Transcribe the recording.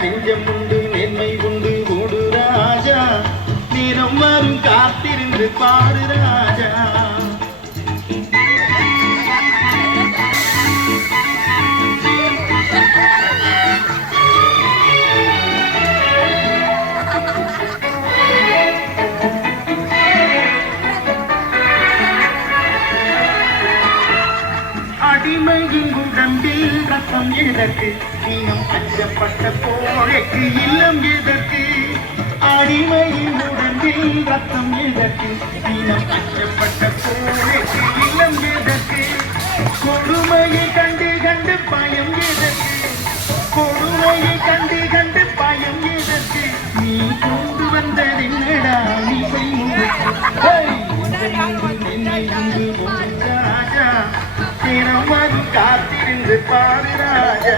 நெஞ்சம் உண்டு நேர்மை உண்டு ஓடு ராஜா நேரம் வரும் காத்திருந்து பாரு ராஜா அடிமையின் உடம்பில் ரத்தம் எதற்கு நீனம் அச்சப்பட்ட கோழைக்கு இல்லம் எதற்கு அடிமையின் உடம்பில் ரத்தம் எதற்கு நீனம் அச்சப்பட்ட கோழைக்கு இல்லம் எதற்கு கொடுமையை கண்டு கண்டு பயம் எதற்கு கொடுமையை கண்டு கண்டு பயம் எதற்கு நீ கொண்டு வந்ததென்னடா நீ போய் ராஜா தினமது காத்திருந்து பாரு ராஜா